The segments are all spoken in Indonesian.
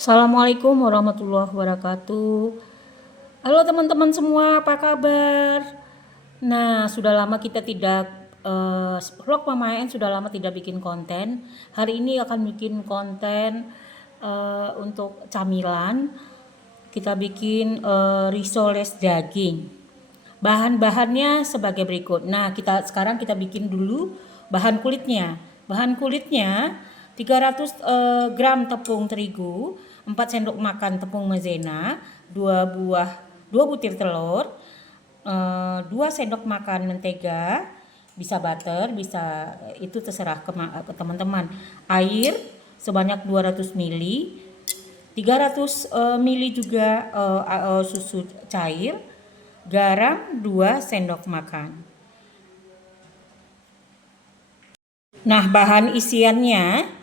Assalamualaikum warahmatullahi wabarakatuh. Halo teman-teman semua, apa kabar? Nah, sudah lama kita tidak vlog Mama En sudah lama tidak bikin konten. Hari ini akan bikin konten untuk camilan. Kita bikin risoles daging. Bahan-bahannya sebagai berikut. Nah, sekarang kita bikin dulu bahan kulitnya. Bahan kulitnya 300 gram tepung terigu, 4 sendok makan tepung maizena, 2 butir telur, 2 sendok makan mentega, bisa butter, bisa itu terserah ke teman-teman. Air sebanyak 200 ml, 300 ml juga susu cair, garam 2 sendok makan. Nah, bahan isiannya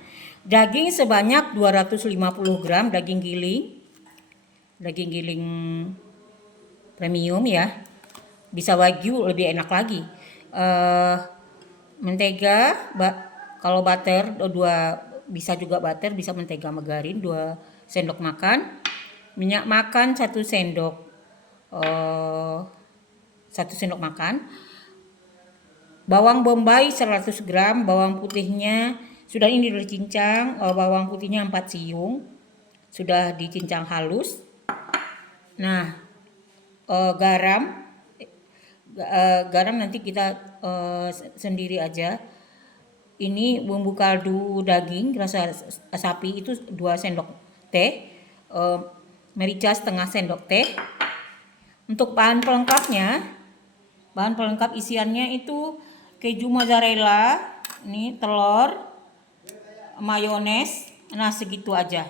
daging sebanyak 250 gram daging giling premium ya, bisa wagyu lebih enak lagi. Mentega, kalau butter bisa juga butter, bisa mentega margarin 2 sendok makan, minyak makan 1 sendok makan, bawang bombay 100 gram, bawang putihnya sudah ini dicincang, bawang putihnya 4 siung, sudah dicincang halus. Nah, garam nanti kita sendiri aja. Ini bumbu kaldu daging rasa sapi itu 2 sendok teh, merica setengah sendok teh. Untuk bahan pelengkap isiannya itu keju mozzarella, ini telur, mayones, nah segitu aja.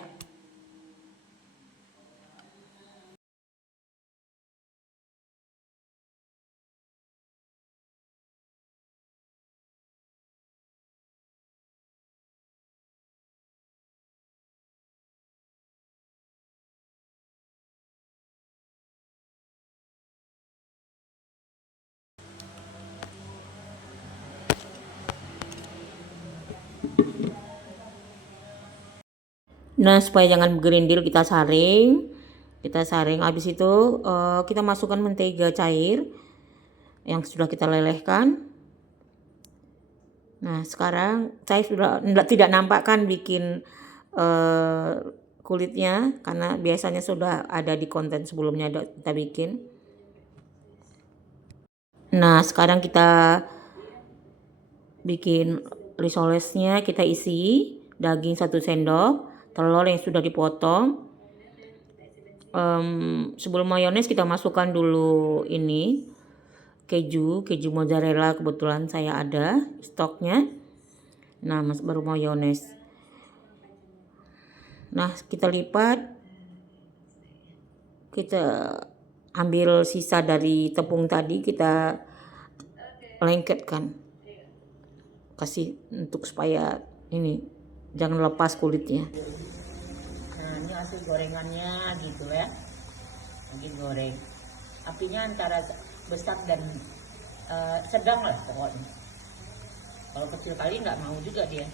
Nah, supaya jangan bergerindil kita saring. Habis itu kita masukkan mentega cair yang sudah kita lelehkan. Nah, sekarang saya sudah tidak nampak kan bikin kulitnya, karena biasanya sudah ada di konten sebelumnya kita bikin. Nah, sekarang kita bikin risolesnya. Kita isi daging 1 sendok, telur yang sudah dipotong. Sebelum mayones kita masukkan dulu ini keju mozzarella, kebetulan saya ada stoknya. Nah, baru mayones. Nah, kita lipat, kita ambil sisa dari tepung tadi, kita lengketkan, kasih untuk supaya ini jangan lepas kulitnya. Nah, ini hasil gorengannya gitu ya, lagi goreng. Apinya antara besar dan sedang lah pokoknya. Kalau kecil kali nggak mau juga dia.